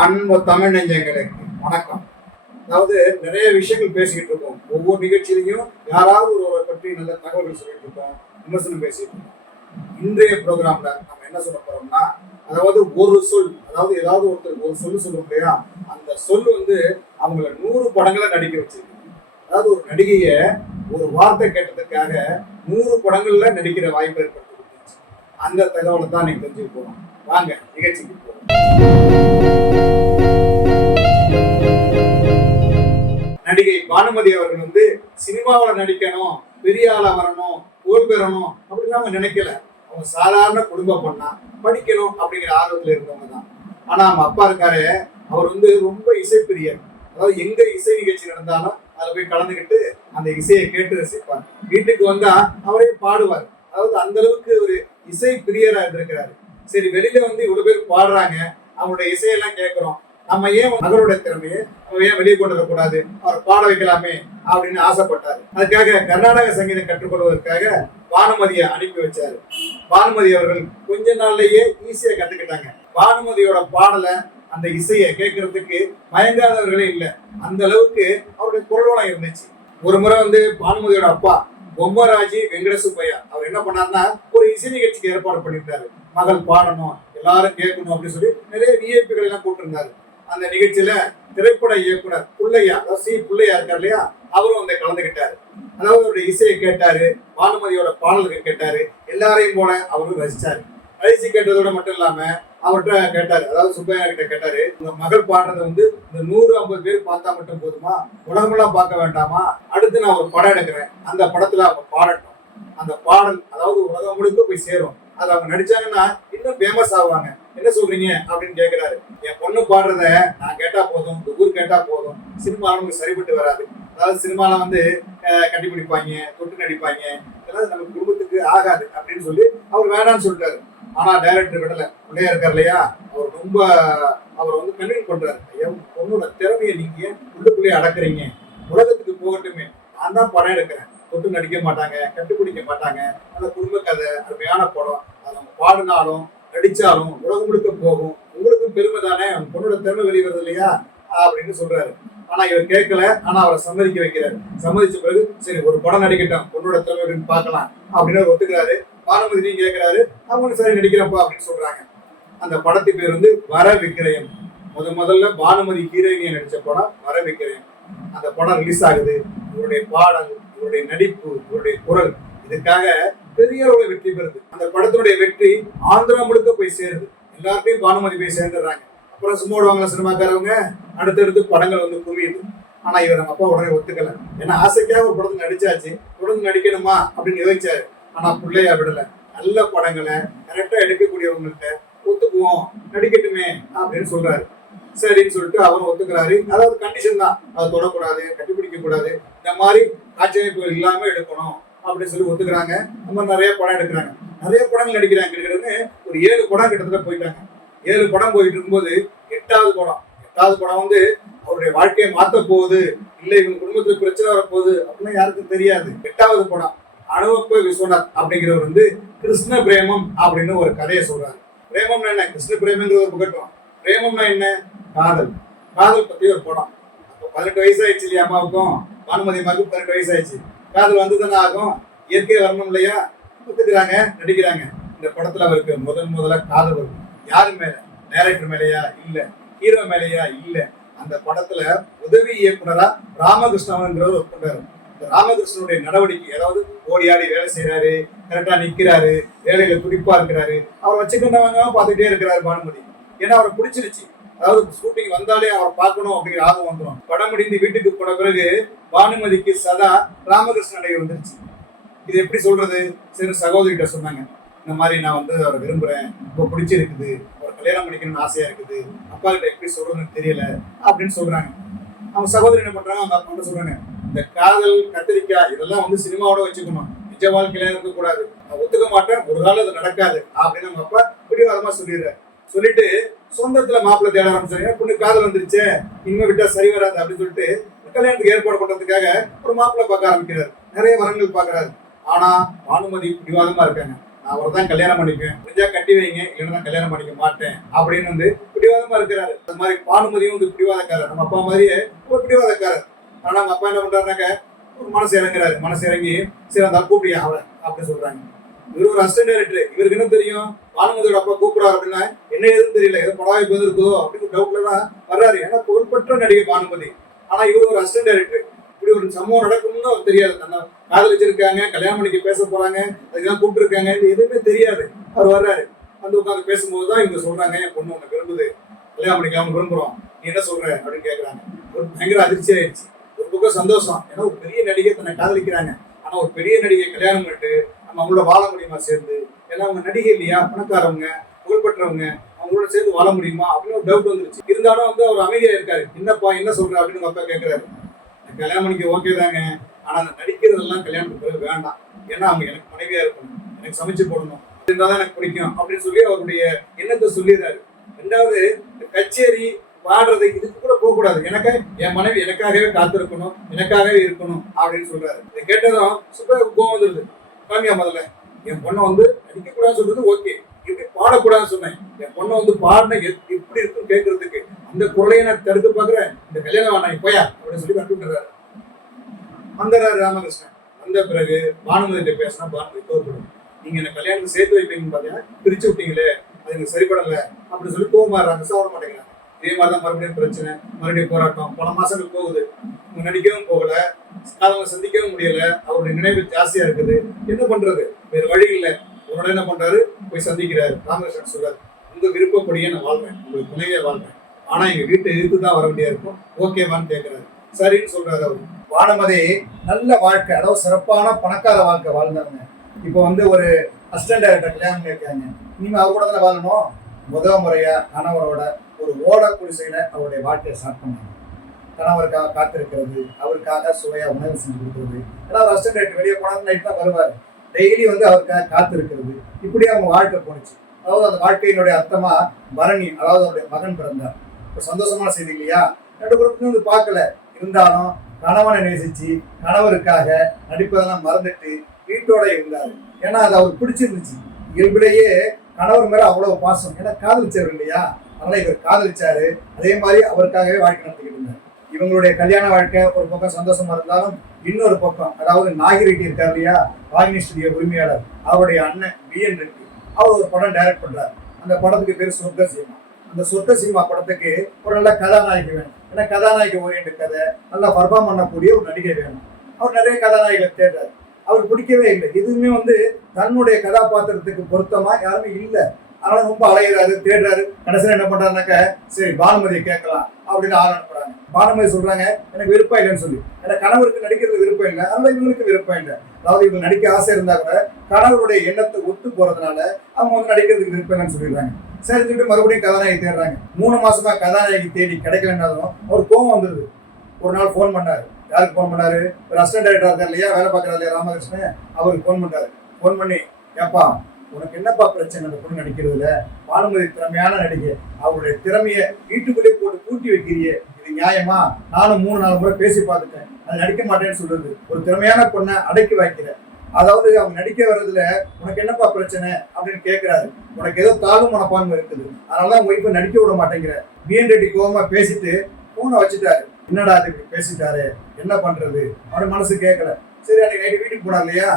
அன்பு தமிழ் நெஞ்சங்களுக்கு வணக்கம். அதாவது நிறைய விஷயங்கள் பேசிக்கிட்டு இருக்கோம். ஒவ்வொரு நிகழ்ச்சியிலையும் யாராவது ஒருவரை பற்றி நல்ல தகவல்கள் சொல்லிட்டு இருக்கோம், விமர்சனம் பேசிட்டு இருக்கோம். இன்றைய ப்ரோக்ராம்ல நம்ம என்ன சொல்ல போறோம்னா, அதாவது ஒரு சொல், அதாவது ஏதாவது ஒருத்தர் ஒரு சொல்லு சொல்லும் இல்லையா, அந்த சொல் அவங்கள 100 படங்களை நடிக்க வச்சிருக்கு. அதாவது ஒரு நடிகைய ஒரு வார்த்தை கேட்டதுக்காக 100 படங்கள்ல நடிக்கிற வாய்ப்பை ஏற்படுத்தி கொடுத்துச்சு. அந்த தகவலை தான் நீங்க தெரிஞ்சுக்க போறோம். வாங்க நிகழ்ச்சிக்கு போறோம். நடிகை பானுமதி அவர்கள் சினிமாவில் நடிக்கணும், பெரிய ஆளா வரணும், புகழ் பெறணும் அப்படின்னு அவங்க நினைக்கல. அவங்க சாதாரண குடும்ப பொண்ணா படிக்கணும் அப்படிங்கிற ஆர்வத்தில் இருந்தவங்க தான். ஆனா அவங்க அப்பா இருக்காரு, அவர் ரொம்ப இசைப்பிரியர். அதாவது எங்க இசை நிகழ்ச்சி நடந்தாலும் அதில் போய் கலந்துக்கிட்டு அந்த இசையை கேட்டு ரசிப்பார். வீட்டுக்கு வந்தா அவரே பாடுவார். அதாவது அந்த அளவுக்கு ஒரு இசை பிரியரா இருந்திருக்கிறாரு. சரி, வெளியில இவ்வளவு பேர் பாடுறாங்க, அவங்களுடைய இசையெல்லாம் கேட்கிறோம், நம்ம ஏன் மகளுடைய திறமையை நம்ம ஏன் வெளியே கொண்டு வரக்கூடாது, அவர் பாட வைக்கலாமே அப்படின்னு ஆசைப்பட்டாரு. அதுக்காக கர்நாடக சங்கீதம் கற்றுக்கொள்வதற்காக பானுமதியை அனுப்பி வச்சாரு. பானுமதி அவர்கள் கொஞ்ச நாள்லயே ஈஸியா கத்துக்கிட்டாங்க. பானுமதியோட பாடலை, அந்த இசையை கேட்கறதுக்கு மயங்காதவர்களே இல்லை. அந்த அளவுக்கு அவருடைய குரலோடம் இருந்துச்சு. ஒரு முறை பானுமதியோட அப்பா பொம்மராஜி வெங்கட சுப்பையா அவர் என்ன பண்ணாருன்னா, ஒரு இசை நிகழ்ச்சிக்கு ஏற்பாடு பண்ணிட்டாரு. மகள் பாடணும், எல்லாரும் கேட்கணும் அப்படின்னு சொல்லி நிறைய விஐபிகள் எல்லாம் கூப்பிட்டுருந்தாரு. அந்த நிகழ்ச்சியில திரைப்பட இயக்குனர் புள்ளையா, சி புள்ளையா இருக்கார் இல்லையா, அவரும் கலந்துகிட்டாரு. அதாவது அவருடைய இசையை கேட்டாரு, பானுமதியோட பாடல்கள் கேட்டாரு, எல்லாரையும் போல அவரும் ரசிச்சாரு. ரசிச்சு கேட்டதோட மட்டும் இல்லாம அவர்கிட்ட கேட்டாரு, அதாவது சுப்பையா கிட்ட கேட்டாரு, உங்க மகள் பாடுறது இந்த 100-50 பேர் பார்த்தா மட்டும் போதுமா, உலகமெல்லாம் பார்க்க வேண்டாமா, அடுத்து நான் ஒரு படம் எடுக்கிறேன், அந்த படத்துல அவங்க பாடட்டும், அந்த பாடல் அதாவது உலகம் முழுக்க போய் சேரும், அது அவங்க நடிச்சாங்கன்னா இன்னும் ஃபேமஸ் ஆவாங்க, என்ன சொல்றீங்க அப்படின்னு கேட்கிறாரு. என் பொண்ணு பாடுறத நான் கேட்டா போதும், இந்த ஊர் கேட்டா போதும், சினிமாவில் நமக்கு சரிபட்டு வராது. அதாவது சினிமால கட்டி பிடிப்பாங்க, தொட்டு நடிப்பாங்க, இதெல்லாம் நம்ம குடும்பத்துக்கு ஆகாது அப்படின்னு சொல்லி அவர் வேணான்னு சொல்லிட்டாரு. ஆனா டைரக்டர் விடல, பிள்ளையா இருக்காரு இல்லையா, அவர் கன்வின் பண்றாரு. ஐயா, பொண்ணோட திறமையை நீங்க உள்ளுக்குள்ளேயே அடக்குறீங்க, உலகத்துக்கு போகட்டுமே, நான் தான் படம் எடுக்கிறேன், தொட்டு நடிக்க மாட்டாங்க, கண்டுபிடிக்க மாட்டாங்க, அந்த குடும்ப கதை அருமையான படம், அதை நம்ம பாடினாலும் நடிச்சாலும் உலகம் முழுக்க போகும், உங்களுக்கும் பெருமை தானே, உங்க பொண்ணோட திறமை வெளிவருது இல்லையா அப்படின்னு சொல்றாரு. ஆனா இவர் கேட்கல. ஆனா அவரை சம்மதிக்க வைக்கிறாரு. சம்மதிச்ச பிறகு சரி, ஒரு படம் நடிக்கட்டும், பொண்ணோட திறமை அப்படின்னு பார்க்கலாம் அப்படின்னு அவர் ஒத்துக்கிறாரு. பானுமதி நீங்க கேட்கிறாரு, அவங்க சரி நடிக்கிறப்பா அப்படின்னு சொல்றாங்க. அந்த படத்து பேர் வர விக்கிரயம். முதல்ல பானுமதி ஹீரோயினியா நடிச்ச படம் வர விக்கிரயம். அந்த படம் ரிலீஸ் ஆகுது. இவருடைய பாடல், இவருடைய நடிப்பு, இவருடைய குரல் இதுக்காக பெரிய அளவுல வெற்றி பெறுது. அந்த படத்தினுடைய வெற்றி ஆந்திரா முழுக்க போய் சேருது. எல்லாருக்கையும் பானுமதி போய் சேர்ந்துடுறாங்க. அப்புறம் சும்மா விடுவாங்களா சினிமாக்காரவங்க, அடுத்தடுத்து படங்கள் குவியுது. ஆனா இவர் நம்ம அப்பா உடனே ஒத்துக்கல. ஏன்னா ஆசைக்காக ஒரு படத்துல நடிச்சாச்சு, தொடர்ந்து நடிக்கணுமா அப்படின்னு யோசிச்சாரு. ஆனா பிள்ளையா விடல. நல்ல படங்களை கரெக்டா எடுக்கக்கூடியவங்கள்ட்ட ஒத்துக்குவோம், நடிக்கட்டுமே அப்படின்னு சொல்றாரு. சரின்னு சொல்லிட்டு அவரும் ஒத்துக்கிறாரு. அதாவது கண்டிஷன் தான், அதை தொடக்கூடாது, கட்டிப்பிடிக்க கூடாது, இந்த மாதிரி காட்சியமைப்புகள் இல்லாம எடுக்கணும் அப்படின்னு சொல்லி ஒத்துக்கிறாங்க. நம்ம நிறைய படம் எடுக்கிறாங்க, நிறைய படங்கள் நடிக்கிறாங்க. ஒரு 7 படம் கிட்டத்தட்ட போயிட்டாங்க. 7 படம் போயிட்டு இருக்கும்போது 8வது படம் அவருடைய வாழ்க்கையை மாத்த போகுது, இல்லை இவங்க குடும்பத்துக்கு பிரச்சனை வரப்போகுது அப்படின்னு யாருக்கும் தெரியாது. 8வது படம் அனுபவ விஸ்வநாத் அப்படிங்கிறவர் கிருஷ்ண பிரேமம் அப்படின்னு ஒரு கதையை சொல்றாரு. பிரேமம்னா என்ன, கிருஷ்ண பிரேமங்கிற ஒரு புகட்டம். பிரேமம்னா என்ன, காதல் பத்தி ஒரு படம். அப்போ 18 வயசு ஆயிடுச்சு இல்லையா அம்மாவுக்கும், பானுமதி அம்மாவுக்கும் 18 வயசு ஆயிடுச்சு. காதல் தானே ஆகும், இயற்கை வரணும் இல்லையா, ஒத்துக்கிறாங்க, நடிக்கிறாங்க. இந்த படத்துல அவருக்கு முதல்ல காதல் வரும். யாரு மேல, டைரக்டர் மேலையா இல்ல, ஹீரோ மேலையா இல்ல, அந்த படத்துல உதவி இயக்குனரா ராமகிருஷ்ணங்கிறவர் ஒப்புறாரு. இந்த ராமகிருஷ்ணனுடைய நடவடிக்கை, அதாவது ஓடி ஆடி வேலை செய்யறாரு, கரெக்டா நிக்கிறாரு, வேலையில துடிப்பா இருக்கிறாரு, அவர் வச்சுக்கிட்டவங்க பார்த்துட்டே இருக்கிறாரு பானுமதி. ஏன்னா அவரை பிடிச்சிருச்சு. அதாவது ஷூட்டிங் வந்தாலே அவர் பார்க்கணும் அப்படிங்கிற ஆர்வம் வந்துடும். படம் முடிந்து வீட்டுக்கு போன பிறகு பானுமதிக்கு சதா ராமகிருஷ்ணன் அடைய வந்துருச்சு. இது எப்படி சொல்றது, சரி சகோதரிகிட்ட சொன்னாங்க, இந்த மாதிரி நான் அவரை விரும்புறேன், ரொம்ப பிடிச்சிருக்குது, அவர் கல்யாணம் பண்ணிக்கணும்னு ஆசையா இருக்குது, அப்பா கிட்ட எப்படி சொல்றதுன்னு தெரியல அப்படின்னு சொல்றாங்க. அவங்க சகோதரி என்ன பண்றாங்க, அவங்க அப்பா சொல்றாங்க, இந்த காதல் கத்திரிக்காய் இதெல்லாம் சினிமாவோட வச்சுக்கணும், நிஜ வாழ்க்கையில இருக்கக்கூடாது, நான் ஒத்துக்க மாட்டேன், ஒரு காலம் அது நடக்காது அப்படின்னு அவங்க அப்பா பிடிவாதமா சொல்லிடுறாரு. சொல்லிட்டு சொந்தத்துல மாப்பிள்ளை தேட ஆரம்பிச்சாங்க. பொண்ணு காதல் வந்துருச்சு, இனிமே விட்டா சரி வராது அப்படின்னு சொல்லிட்டு கல்யாணத்துக்கு ஏற்பாடு பண்றதுக்காக ஒரு மாப்பிள்ளை பார்க்க ஆரம்பிக்கிறாரு. நிறைய வரங்கள் பாக்குறாரு. ஆனா பானுமதி பிடிவாதமா இருக்காங்க. நான் அவரை தான் கல்யாணம் பண்ணிப்பேன், முடிஞ்சா கட்டி வைங்க, இல்லைன்னா நான் கல்யாணம் பண்ணிக்க மாட்டேன் அப்படின்னு வந்து பிடிவாதமா இருக்கிறாரு. அது மாதிரி பானுமதியும் வந்து பிடிவாதக்காரர், நம்ம அப்பா மாதிரியே ஒரு பிடிவாதக்காரர். ஆனா அவங்க அப்பா என்ன பண்றாருனாக்க ஒரு மனசு இறங்குறாரு. மனசு இறங்கி சரி அந்த கூப்பிடியா அவளை அப்படின்னு சொல்றாங்க. இவர் ஒரு அசிஸ்டன்ட் டைரக்டர், இவருக்கு என்ன தெரியும் பானுமதியோட அப்பா கூப்பிடுறாரு அப்படின்னா என்ன எதுவும் தெரியல, ஏதோ படவாய்ப்பு வந்து இருக்குதோ அப்படின்னு டவுட்ல தான் வர்றாரு. ஏன்னா பொறுப்பற்ற நடிகை பானுமதி. ஆனா இவர் ஒரு அசிஸ்டன்ட் டைரக்டர், இப்படி ஒரு சம்பவம் நடக்கும்னு அவர் தெரியாது. தன்னை காதலிச்சிருக்காங்க, கல்யாணம் பண்ணிக்க பேச போறாங்க, அதுக்கெல்லாம் கூப்பிட்டு இருக்காங்க, இது எதுவுமே தெரியாது. அவர் வர்றாரு, வந்து உட்காந்து பேசும்போது தான் இவங்க சொல்றாங்க என் பொண்ணு உன்னை விரும்புது, கல்யாணம் பண்ணிக்கலாம் விரும்புறோம், நீ என்ன சொல்ற அப்படின்னு கேட்கறாங்க. ஒரு பயங்கர அதிர்ச்சி ஆயிடுச்சு. ஒரு பக்கம் சந்தோஷம், ஏன்னா ஒரு பெரிய நடிகை தன்னை காதலிக்கிறாங்க. ஆனா ஒரு பெரிய நடிகை கல்யாணம் பண்ணிட்டு நம்ம அவங்களோட வாழ முடியுமா சேர்ந்து? ஏன்னா அவங்க நடிகை இல்லையா, பணக்காரவங்க, புகழ்பெற்றவங்க, அவங்களோட சேர்ந்து வாழ முடியுமா அப்படின்னு ஒரு டவுட் வந்துருச்சு. இருந்தாலும் வந்து அவர் அமைதியா இருக்காரு. என்னப்பா என்ன சொல்ற அப்படின்னு அப்பா கேட்கிறாரு. கல்யாணம் பண்ணிக்க ஓகே தாங்க, ஆனா அந்த நடிக்கிறதெல்லாம் கல்யாணத்துக்கு பிறகு வேண்டாம், ஏன்னா அவங்க எனக்கு மனைவியா இருக்கணும், எனக்கு சமைச்சு போடணும், இருந்தாதான் எனக்கு பிடிக்கும் அப்படின்னு சொல்லி அவருடைய எண்ணத்தை சொல்லிடுறாரு. ரெண்டாவது கச்சேரி பாடுறது இதுக்கு கூட போக கூடாது, எனக்கு என் மனைவி எனக்காகவே காத்திருக்கணும், எனக்காகவே இருக்கணும் அப்படின்னு சொல்றாரு. இதை கேட்டதும் சூப்பர் கோவம் வந்துருது. காமியா முதல்ல என் பொண்ணை வந்து நடிக்க கூடாதுன்னு சொல்றது ஓகே, இப்படி பாடக்கூடாதுன்னு சொன்னேன். என் பொண்ணை வந்து பாடின எப்படி இருக்குன்னு கேட்கறதுக்கு அந்த குரலையை நான் தடுத்து பாக்குறேன், இந்த கல்யாணம் வேணாம் போயா அப்படின்னு சொல்லி கட்டு விட்டுறாரு. வந்தாரு ராமகிருஷ்ணன். வந்த பிறகு பானுமதி பேசினா பானுமதி கோவப்படும். நீங்க என்ன கல்யாணத்துக்கு சேர்த்து வைப்பீங்கன்னு பாத்தீங்கன்னா பிரிச்சு விட்டீங்களே, அது எனக்கு சரிப்படல அப்படின்னு சொல்லி கோவமாடுறாங்க, சாப்பிட மாட்டேங்கிறாங்க. இதே மாதிரிதான் மறுபடியும் பிரச்சனை, மறுபடியும் போராட்டம். பல மாசங்கள் போகுது, அவங்க நடிக்கவும் போகல, அவங்க சந்திக்கவும் முடியல, அவருடைய நினைவு ஜாஸ்தியா இருக்குது. என்ன பண்றது, வேற வழி இல்லை. உடனே என்ன பண்றாரு, போய் சந்திக்கிறாரு. ராமகிருஷ்ணன் சொல்றாரு, உங்க விருப்பப்படியே நான் வாழ்றேன், உங்களுக்கு துணையே வாழ்றேன், ஆனா எங்க வீட்டை இழுத்து தான் வர வேண்டியா இருக்கும், ஓகேவான்னு கேட்கிறாரு. சரின்னு சொல்றாரு அவரு. பானுமதி நல்ல வாழ்க்கை, அதாவது சிறப்பான பணக்கார வாழ்க்கை வாழ்ந்தாங்க. இப்போ வந்து ஒரு அசிஸ்டன்ட் டைரக்டர் கல்யாணம் இருக்காங்க, இனிமே அவர் கூட தானே வாழணும். முதல் முறையா கணவரோட ஒரு ஓட குடிசையில அவருடைய வாழ்க்கையை ஸ்டார்ட் பண்ணாங்க. கணவருக்காக காத்திருக்கிறது, அவருக்காக சுவையா உணவு செஞ்சு கொடுக்குறது. ஏன்னா அவர் அசிஸ்டன்ட் டைரக்டர் வெளியே போனாலும் நைட் தான் வருவார், டெய்லி வந்து அவருக்காக காத்திருக்கிறது. இப்படி அவங்க வாழ்க்கை போணுச்சு. அதாவது அந்த வாழ்க்கையினுடைய அர்த்தமா பரணி, அதாவது அவருடைய மகன் பிறந்தார். ஒரு சந்தோஷமான செய்தி இல்லையா? ரெண்டு குடும்பத்தையும் வந்து பார்க்கல, இருந்தாலும் கணவனை நேசிச்சு கணவருக்காக நடிப்பதெல்லாம் மறந்துட்டு வீட்டோட இருந்தாரு. ஏன்னா அது அவருக்கு பிடிச்சிருந்துச்சு. இயல்பிலேயே கணவர் மேல அவ்வளவு பாசம், ஏன்னா காதலிச்சவர் இல்லையா, அதனால இவர் காதலிச்சாரு. அதே மாதிரி அவருக்காகவே வாழ்க்கை நடத்திக்கிட்டு இருந்தார். இவங்களுடைய கல்யாண வாழ்க்கை ஒரு பக்கம் சந்தோஷமா இருந்தாலும், இன்னொரு பக்கம் அதாவது நாகிரெட்டி இருக்கார் இல்லையா, வாகினி ஸ்டுடியோ உரிமையாளர், அவருடைய அண்ணன் BN ரெட்டி, அவர் ஒரு படம் டைரக்ட் பண்றாரு. அந்த படத்துக்கு பேர் சொர்க்க சினிமா. அந்த சொர்க்க சினிமா படத்துக்கு ஒரு நல்ல கதாநாயகி வேணும், ஏன்னா கதாநாயகி ஓரியன்ட் கதை, நல்லா பர்ஃபார்ம் பண்ணக்கூடிய ஒரு நடிகை வேணும். அவர் நிறைய கதாநாயகிகளை தேடுறாரு, அவர் பிடிக்கவே இல்லை. எதுவுமே வந்து தன்னுடைய கதாபாத்திரத்துக்கு பொருத்தமா யாருமே இல்லை. அதனால ரொம்ப அலையிறாரு, தேடுறாரு. கடைசியில் என்ன பண்றாருனாக்க சரி பானுமதியை கேட்கலாம் அப்படின்னு ஆள் அனுப்புறாங்க. பானுமதி சொல்றாங்க எனக்கு விருப்பம் இல்லைன்னு சொல்லி, ஏன்னா கணவருக்கு நடிக்கிறது விருப்பம் இல்லை, அதனால இவங்களுக்கு விருப்பம் இல்லை. அதாவது இவங்க நடிக்க ஆசை இருந்தா கூட கணவருடைய எண்ணத்தை ஒத்து போறதுனால அவங்க வந்து நடிக்கிறதுக்கு விருப்பம் இல்லைன்னு சொல்லிடுறாங்க. சரி சொல்லிட்டு மறுபடியும் கதாநாயகி தேடுறாங்க. 3 மாசமா கதாநாயகி தேடி கிடைக்கலன்னாலும் அவர் கோவம் வந்துருது. ஒரு நாள் போன் பண்ணாரு. யாருக்கு போன் பண்ணாரு? ஒரு அசிஸ்டன்ட் டைரக்டர் இருக்கார் இல்லையா, வேலை பார்க்கறாரு இல்லையா ராமகிருஷ்ணன், அவருக்கு போன் பண்றாரு. போன் பண்ணி ஏப்பா உனக்கு என்னப்பா பிரச்சனை, அந்த பொண்ணு நடிக்கிறதுல பானுமதி திறமையான நடிகை, அவருடைய திறமையை வீட்டுக்குள்ளேயே போட்டு பூட்டி வைக்கிறியே, இது நியாயமா? நானும் 3-4 முறை பேசி பார்த்துட்டேன், அது நடிக்க மாட்டேன்னு சொல்றது. ஒரு திறமையான பொண்ணை அடக்கி வைக்கிற, அதாவது அவங்க நடிக்க வர்றதுல உனக்கு என்னப்பா பிரச்சனை அப்படின்னு கேட்கிறாரு. உனக்கு ஏதோ தாழ்வு மனப்பான்மை இருக்குது, அதனாலதான் உங்க இப்ப நடிக்க விட மாட்டேங்கிற. BN ரெட்டி கோவமா பேசிட்டு போனை வச்சுட்டாரு. என்னடா அது இப்படி பேசிட்டாரு, என்ன பண்றது அவனோட மனசு கேட்கல. சரி அன்னைக்கு நைட்டு வீட்டுக்கு போனா இல்லையா,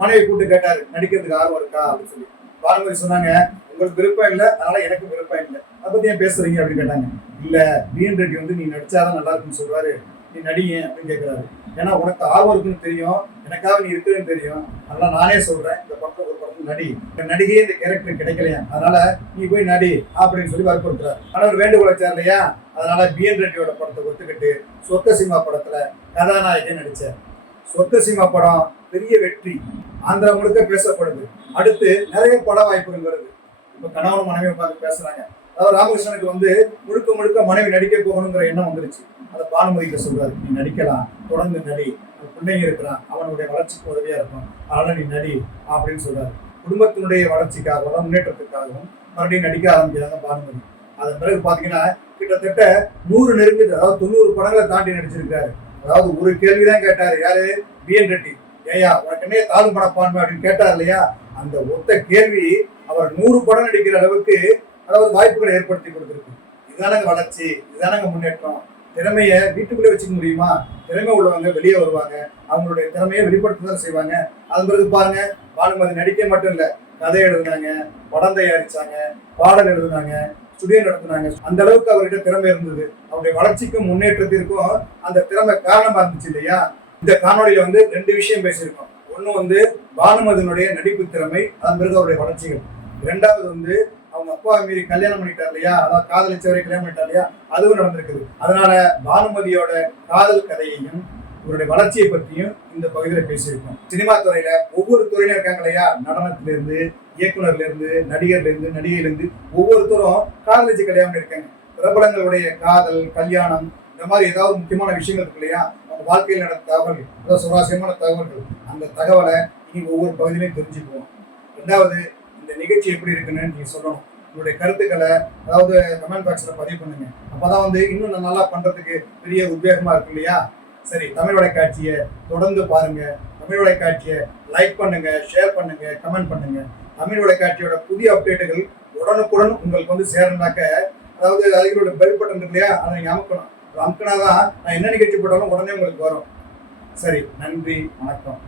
மனைவி கூப்பிட்டு கேட்டாரு நடிக்கிறதுக்கு ஆர்வம் இருக்கா அப்படின்னு சொல்லி. பானுமதி சொன்னாங்க உங்களுக்கு விருப்பம் இல்லை, அதனால எனக்கு விருப்பம் இல்லை, அதை பத்தி ஏன் பேசுறீங்க அப்படின்னு கேட்டாங்க. இல்ல BN ரெட்டி வந்து நீ நடிச்சாதான் நல்லா இருக்குன்னு சொல்றாரு, நீ நடிங்க அப்படின்னு கேட்கிறாரு. ஏன்னா உனக்கு ஆர்வம் இருக்குன்னு தெரியும், எனக்காக நீ இருக்குன்னு தெரியும், அதனால நானே சொல்றேன் இந்த படத்தை ஒரு படத்துக்கு நடி, இந்த நடிகையே இந்த கேரக்டர் கிடைக்கலையா, அதனால நீ போய் நடி அப்படின்னு சொல்லி வற்புறுத்துறாரு. ஆனா ஒரு வேண்டுகோள் வச்சார் இல்லையா, அதனால BN ரெட்டியோட படத்தை ஒத்துக்கிட்டு சொர்க்க சினிமா படத்துல கதாநாயகன் நடிச்சார். சொர்க்க சினிமா படம் பெரிய வெற்றி, ஆந்திரா முழுக்க பேசப்படுது. அடுத்து நிறைய பட வாய்ப்புகள் வருது. இப்ப கணவன் மனைவி பார்த்து பேசுறாங்க. அதாவது ராமகிருஷ்ணனுக்கு வந்து முழுக்க முழுக்க மனைவி நடிக்க போகணுங்கிற எண்ணம் வந்துருச்சு. அதை பானுமதிக்கு சொல்றாரு, நீ நடிக்கலாம், தொடர்ந்து நடி, பிள்ளைங்க இருக்கிறான், அவனுடைய வளர்ச்சிக்கு உதவியா இருக்கும், அதனால நீ நடி அப்படின்னு சொல்றாரு. குடும்பத்தினுடைய வளர்ச்சிக்காகவும் முன்னேற்றத்துக்காகவும் மறுபடியும் நடிக்க ஆரம்பிக்கிறாங்க பானுமதி. அதன் பிறகு பாத்தீங்கன்னா கிட்டத்தட்ட 100 நெருங்குது, அதாவது 90 படங்களை தாண்டி நடிச்சிருக்காரு. அதாவது ஒரு கேள்விதான் கேட்டாரு யாரு, BN ரெட்டி, ஏயா உனக்கு என்ன தாழ்வு மனப்பான்மை அப்படின்னு கேட்டார் இல்லையா, அந்த ஒத்த கேள்வி அவர் 100 படம் நடிக்கிற அளவுக்கு அதாவது வாய்ப்புகளை ஏற்படுத்தி கொடுத்துருக்கு. இதுதானங்க வளர்ச்சி, இதுதானங்க முன்னேற்றம். திறமையை வீட்டுக்குள்ளே வச்சுக்க முடியுமா? திறமை உள்ளவங்க வெளியே வருவாங்க, அவங்களுடைய திறமையை வெளிப்படுத்ததான் செய்வாங்க. அது பிறகு பாருங்க, பானுமதி நடிக்க மட்டும் இல்ல, கதை எழுதுனாங்க, படம் தயாரிச்சாங்க, பாடல் எழுதுனாங்க, ஸ்டுடியோ நடத்தினாங்க. அந்த அளவுக்கு அவர்கிட்ட திறமை இருந்தது. அவருடைய வளர்ச்சிக்கும் முன்னேற்றத்திற்கும் அந்த திறமை காரணமா இருந்துச்சு இல்லையா. இந்த காணொலியில 2 விஷயம் பேசியிருக்கோம். ஒண்ணு பானுமதியினுடைய நடிப்பு திறமை, அதன் பிறகு அவருடைய வளர்ச்சிகள். இரண்டாவது அவங்க அப்பா மீறி கல்யாணம் பண்ணிட்டார் இல்லையா, அதாவது காதலிச்சவரை கல்யாணம் பண்ணிட்டார் இல்லையா, அதுவும் நடந்திருக்குது. அதனால பானுமதியோட காதல் கதையையும் இவருடைய வளர்ச்சியை பற்றியும் இந்த பகுதியில் பேசியிருக்கோம். சினிமா துறையில ஒவ்வொரு துறையிலும் இருக்காங்க இல்லையா, நடனத்திலிருந்து, இயக்குனர்ல இருந்து, நடிகர்ல இருந்து, நடிகையில இருந்து ஒவ்வொருத்தரும் காதலிச்சு கல்யாணம் இருக்காங்க. பிரபலங்களுடைய காதல், கல்யாணம், இந்த மாதிரி ஏதாவது முக்கியமான விஷயங்கள் இருக்கு இல்லையா, அவங்க வாழ்க்கையில் நடந்த தகவல்கள், அதாவது சுவாரஸ்யமான தகவல்கள், அந்த தகவலை நீங்க ஒவ்வொரு பகுதியிலையும் தெரிஞ்சுக்குவோம். ரெண்டாவது, இந்த நிகழ்ச்சி எப்படி இருக்குன்னு நீங்க சொல்லணும். உங்களுடைய கருத்துக்களை அதாவது கமெண்ட் பாக்ஸ்ல பதிவு பண்ணுங்க. அப்பதான் இன்னும் நல்லா பண்றதுக்கு பெரிய உத்வேகமா இருக்கு இல்லையா. சரி, தமிழ் வலைக்காட்சியை தொடர்ந்து பாருங்க. தமிழ் வலைக்காட்சியை லைக் பண்ணுங்க, ஷேர் பண்ணுங்க, கமெண்ட் பண்ணுங்க. தமிழ் வலைக்காட்சியோட புதிய அப்டேட்டுகள் உடனுக்குடன் உங்களுக்கு சேரணும்னாக்க, அதாவது அதுகளோட பெல் பட்டன் இருக்கு இல்லையா, அதை நீங்க அமுக்கணும். அமுக்கினாதான் நான் என்ன நிகழ்ச்சி போட்டாலும் உடனே உங்களுக்கு வரும். சரி, நன்றி, வணக்கம்.